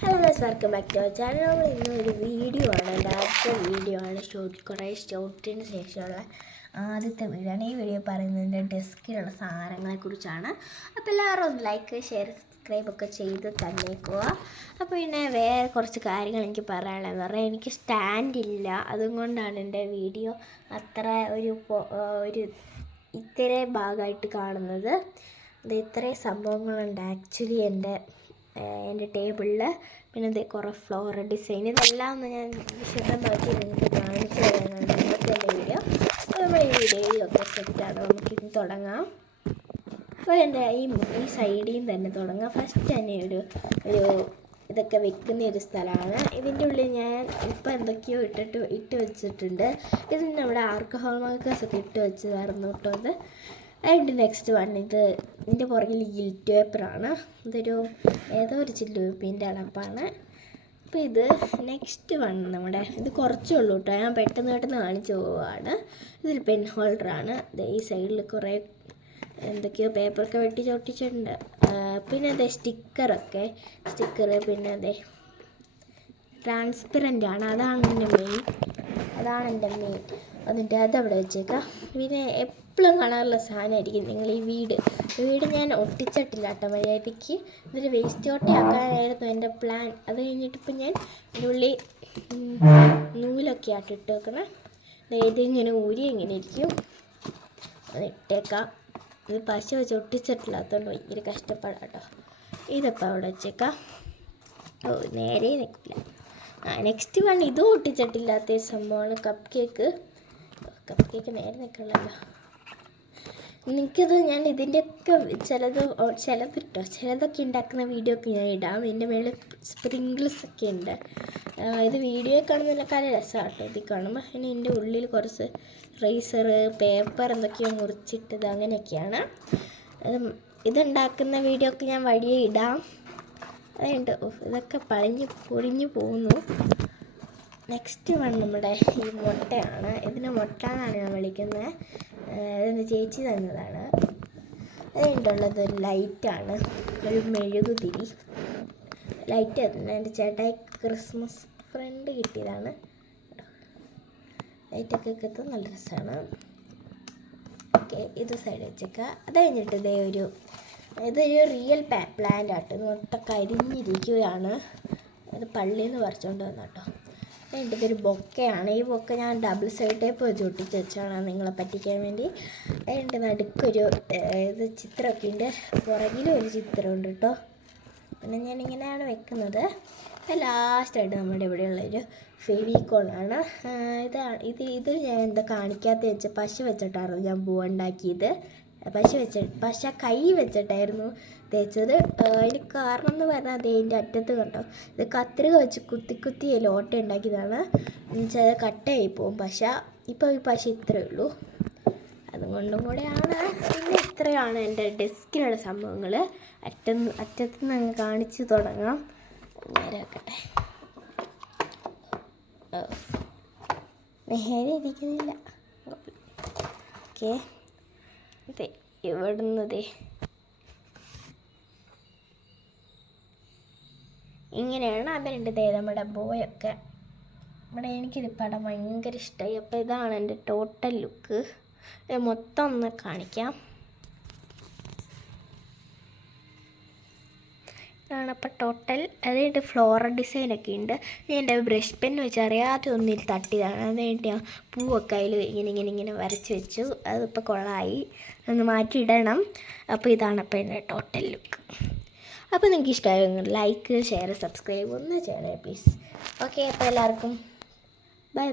Hello guys, welcome back to our channel. ഇന്നൊരു video ആണ്, എൻ്റെ ആദ്യത്തെ വീഡിയോ ആണ്. കുറേ ഷോട്ടിന് ശേഷമുള്ള ആദ്യത്തെ വീഡിയോ ആണ്. ഈ വീഡിയോ പറയുന്നത് എൻ്റെ ഡെസ്കിലുള്ള സാധനങ്ങളെക്കുറിച്ചാണ്. അപ്പോൾ എല്ലാവരും ഒന്ന് ലൈക്ക്, ഷെയർ, സബ്സ്ക്രൈബ് ഒക്കെ ചെയ്ത് തന്നേക്കുക. അപ്പോൾ പിന്നെ വേറെ കുറച്ച് കാര്യങ്ങൾ എനിക്ക് പറയാനുള്ളതെന്ന് പറഞ്ഞാൽ, എനിക്ക് സ്റ്റാൻഡില്ല. അതുകൊണ്ടാണ് എൻ്റെ വീഡിയോ അത്ര ഒരു ഇത്രയും ഭാഗമായിട്ട് കാണുന്നത്. അത് ഇത്രയും സംഭവങ്ങളുണ്ട് ആക്ച്വലി എൻ്റെ ടേബിളിൽ. പിന്നെ ഇത് കുറേ ഫ്ലോറൽ ഡിസൈൻ, ഇതെല്ലാം ഒന്ന് ഞാൻ വിശദമാക്കി നിങ്ങൾക്ക് കാണിച്ചു തരാനാണ് ഇന്നത്തെ എൻ്റെ വീഡിയോ. അപ്പോൾ നമ്മൾ ഈ വീഡിയോ ഒക്കെ സെറ്റാണ്. നമുക്കിത് തുടങ്ങാം. അപ്പോൾ എൻ്റെ ഈ സൈഡിൽ തന്നെ തുടങ്ങാം. ഫസ്റ്റ് തന്നെ ഒരു ഇതൊക്കെ വെക്കുന്ന ഒരു സ്ഥലമാണ്. ഇതിൻ്റെ ഉള്ളിൽ ഞാൻ ഇപ്പോൾ എന്തൊക്കെയോ ഇട്ട് വെച്ചിട്ടുണ്ട്. ഇത് നമ്മുടെ ആൽക്കഹോൾ മാർക്കേഴ്സ് ഒക്കെ ഇട്ട് വെച്ചതായിരുന്നു കേട്ടോ. അത് അതിൻ്റെ നെക്സ്റ്റ് വൺ, ഇതിൻ്റെ പുറകിൽ ഗിൽറ്റ് പേപ്പറാണ്. ഇതൊരു ഏതോ ഒരു ചില്ലുവെപ്പിൻ്റെ അടപ്പാണ്. അപ്പോൾ ഇത് നെക്സ്റ്റ് വൺ ഇത് കുറച്ചേ ഉള്ളൂ കേട്ടോ. ഞാൻ പെട്ടെന്ന് കാണിച്ചു പോവുകയാണ്. ഇതൊരു പെൻ ഹോൾഡറാണ്. ഈ സൈഡിൽ കുറേ എന്തൊക്കെയോ പേപ്പറൊക്കെ ചോട്ടിച്ചിട്ടുണ്ട്. പിന്നെ അതെ സ്റ്റിക്കർ, പിന്നെ അതെ ട്രാൻസ്പെറൻ്റ് ആണ്. അതാണ് എൻ്റെ മെയിൻ. എന്നിട്ട് അതവിടെ വെച്ചേക്കാം. പിന്നെ എപ്പോഴും കാണാറുള്ള സാധനമായിരിക്കും നിങ്ങൾ ഈ വീട് ഞാൻ ഒട്ടിച്ചിട്ടില്ല കേട്ടോ മര്യാദയ്ക്ക്. ഇതൊരു വേസ്റ്റ് ഓട്ടയാക്കാനായിരുന്നു എൻ്റെ പ്ലാൻ. അത് കഴിഞ്ഞിട്ടിപ്പോൾ ഞാൻ ഇതിനുള്ളിൽ നൂലൊക്കെ ആയിട്ട് ഇട്ട് വെക്കണം. ഇതിങ്ങനെ ഊരി ഇങ്ങനെ ഇരിക്കും. അത് ഇട്ടേക്കാം. ഇത് പശ വെച്ച് ഒട്ടിച്ചിട്ടില്ലാത്തതുകൊണ്ട് ഭയങ്കര കഷ്ടപ്പാടാണ് കേട്ടോ. ഇതൊക്കെ അവിടെ വെച്ചേക്കാം. നേരെ നിൽക്കില്ല. നെക്സ്റ്റ് വൺ ഇതും ഒട്ടിച്ചിട്ടില്ലാത്തൊരു സംഭവമാണ് കപ്പ് കേക്ക് നേരെ നിൽക്കണമല്ലോ. എനിക്കത് ഞാൻ ഇതിൻ്റെയൊക്കെ ചിലതൊക്കെ ഉണ്ടാക്കുന്ന വീഡിയോ ഒക്കെ ഞാൻ ഇടാം. ഇതിൻ്റെ മേളിൽ സ്പ്രിങ്കിൾസ് ഒക്കെ ഉണ്ട്. ഇത് വീഡിയോ കാണുന്നതിനേക്കാളും രസമാണ് കേട്ടോ ഇത് കാണുമ്പോൾ. പിന്നെ ഇതിൻ്റെ ഉള്ളിൽ കുറച്ച് റേസർ, പേപ്പർ എന്തൊക്കെയോ മുറിച്ചിട്ടത് അങ്ങനെയൊക്കെയാണ്. ഇതുണ്ടാക്കുന്ന വീഡിയോ ഒക്കെ ഞാൻ വഴിയെ ഇടാം. അതുകൊണ്ട് ഇതൊക്കെ പൊടിഞ്ഞു പോകുന്നു. നെക്സ്റ്റ് വൺ നമ്മുടെ ഈ മുട്ടയാണ്. ഇതിന് മുട്ട എന്നാണ് ഞാൻ വിളിക്കുന്നത്. ഇതിൻ്റെ ചേച്ചി തന്നതാണ്. അതുകൊണ്ടുള്ളത് ഒരു ലൈറ്റാണ്, ഒരു മെഴുകുതിരി ലൈറ്റ്. എൻ്റെ ചേട്ടായി ക്രിസ്മസ് ഫ്രണ്ട് കിട്ടിയതാണ്. ലൈറ്റൊക്കെ കിട്ടും, നല്ല രസമാണ്. ഓക്കെ, ഇത് സൈഡ് വെച്ചേക്കുക. അത് കഴിഞ്ഞിട്ട് ഇതൊരു റിയൽ പ്ലാന്റ് ആട്ടോ. മൊത്തം കരിഞ്ഞിരിക്കുകയാണ്. അത് പള്ളിയിൽ നിന്ന് പറിച്ചുകൊണ്ട് വന്നു കേട്ടോ. ഇതൊരു ബൊക്കയാണ്. ഈ ബൊക്ക ഞാൻ ഡബിൾ സൈഡ് ടേപ്പ് വെച്ച് ഒട്ടിച്ച് വെച്ചാണ് നിങ്ങളെ പറ്റിക്കാൻ വേണ്ടി. അതിൻ്റെ നടുക്കൊരു ചിത്രമൊക്കെ ഉണ്ട്. പുറകിലും ഒരു ചിത്രമുണ്ട് കേട്ടോ. പിന്നെ ഞാനിങ്ങനെയാണ് വെക്കുന്നത്. ലാസ്റ്റായിട്ട് നമ്മുടെ ഇവിടെയുള്ളൊരു ഫെവിക്കോളാണ്. ഇത് ഞാൻ എന്താ കാണിക്കാത്ത വെച്ച് പശ വെച്ചിട്ടായിരുന്നു ഞാൻ ഉണ്ടാക്കിയത്. പശ കൈ വെച്ചിട്ടായിരുന്നു തേച്ചത്. അതിന് കാരണം എന്ന് പറഞ്ഞാൽ അതിൻ്റെ അറ്റത്ത് കണ്ടോ, ഇത് കത്രിക വെച്ച് കുത്തി ലോട്ട ഉണ്ടാക്കിയതാണ്. എന്നുവെച്ചാൽ കട്ടയായി പോകും പശ. ഇപ്പോൾ ഈ പശ ഇത്രയേ ഉള്ളൂ. അതുകൊണ്ടും കൂടെയാണ്. പിന്നെ ഇത്രയാണ് എൻ്റെ ഡെസ്കിലുള്ള സംഭവങ്ങൾ. അറ്റത്തുനിന്ന് അങ്ങ് കാണിച്ച് തുടങ്ങാം. നേരെ വെക്കട്ടെ. നേരെ ഇരിക്കുന്നില്ല. ഓക്കെ, ഇവിടുന്ന് ഇങ്ങനെയാണ്. അവരുണ്ട് നമ്മുടെ ബോയൊക്കെ. എനിക്കിത് പടം ഭയങ്കര ഇഷ്ടമായി. അപ്പോൾ ഇതാണ് എൻ്റെ ടോട്ടൽ ലുക്ക്. മൊത്തം ഒന്ന് കാണിക്കാം. ഇതാണ് അപ്പോൾ ടോട്ടൽ. അതായത് ഫ്ലോറൽ ഡിസൈനൊക്കെ ഉണ്ട്. എൻ്റെ ബ്രഷ് പെൻ വെച്ച് അറിയാതെ ഒന്നിൽ തട്ടിയതാണ്. അതുകഴിഞ്ഞിട്ട് ഞാൻ പൂവൊക്കെ അതിൽ ഇങ്ങനെ വരച്ച് വെച്ചു. അതിപ്പോൾ കൊള്ളായി. ഒന്ന് മാറ്റിയിടണം. അപ്പോൾ ഇതാണ് അപ്പോൾ എൻ്റെ ടോട്ടൽ ലുക്ക്. അപ്പോൾ നിങ്ങൾക്ക് ഇഷ്ടമായെങ്കിൽ ലൈക്ക്, ഷെയർ, സബ്സ്ക്രൈബ് ഒന്ന് ചെയ്യണേ പ്ലീസ്. ഓക്കെ, അപ്പോൾ എല്ലാവർക്കും ബൈ.